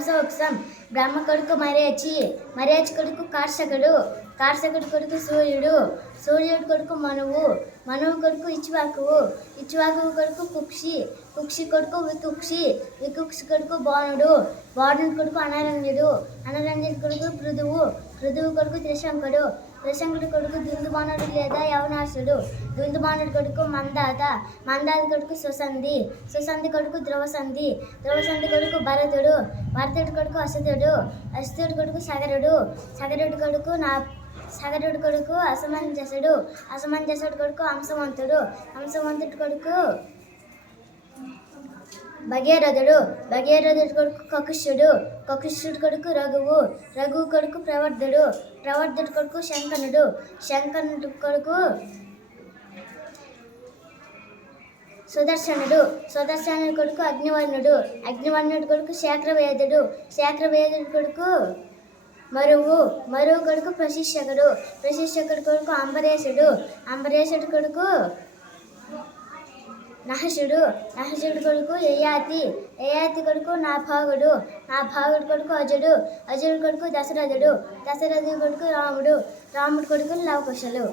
వంశవృక్షం. బ్రహ్మ కొడుకు మరీచి, మరీచి కొడుకు కార్షకుడు, కార్షకుడు కొడుకు సూర్యుడు, సూర్యుడు కొడుకు మనువు, మనువు కొడుకు ఇక్ష్వాకువు, ఇక్ష్వాకువు కొడుకు కుక్షి, కుక్షి కొడుకు వికుక్షి, వికుక్షి కొడుకు బాణుడు, బాణుడు కొడుకు అనరంజుడు, అనరంజుడు కొడుకు పృథువు, పృథువు కొడుకు త్రిశంకుడు, త్రిశంకుడు కొడుకు దుందుమానుడు లేదా యవనాసుడు, దుందుమానుడు కొడుకు మందాత, మందాత కొడుకు సుసంధి, సుసంధి కొడుకు ధ్రువసంధి, ధ్రువసంధి కొడుకు భరతుడు, భరతుడు కొడుకు అసుతుడు, అసుతుడు కొడుకు సగరుడు, సగరుడు కొడుకు సగరుడు కొడుకు అసమంజసుడు, అసమంజసుడు కొడుకు హంసవంతుడు, హంసవంతుడు కొడుకు భగీరథుడు, భగీరథుడు కొడుకు కకుష్యుడు, కకుష్యుడు కొడుకు రఘువు, రఘువు కొడుకు ప్రవర్ధుడు, ప్రవర్ధుడు కొడుకు శంకనుడు, శంకనుడు కొడుకు సుదర్శనుడు, సుదర్శనుడు కొడుకు అగ్నివర్ణుడు, అగ్నివర్ణుడు కొడుకు శేఖరవేదుడు, శేఖరవేదుడు కొడుకు మరువు, మరువు కొడుకు ప్రశిక్షకుడు, ప్రశిక్షకుడు కొడుకు అంబరీషుడు, అంబరీషుడు కొడుకు నహసుడు, నహసుడు కొడుకు యయాతి, యయాతి కొడుకు నాభాగుడు, నాభాగుడు కొడుకు అజుడు, అజుడు కొడుకు దశరథుడు, దశరథుడు కొడుకు రాముడు, రాముడు కొడుకు లవకుశులు.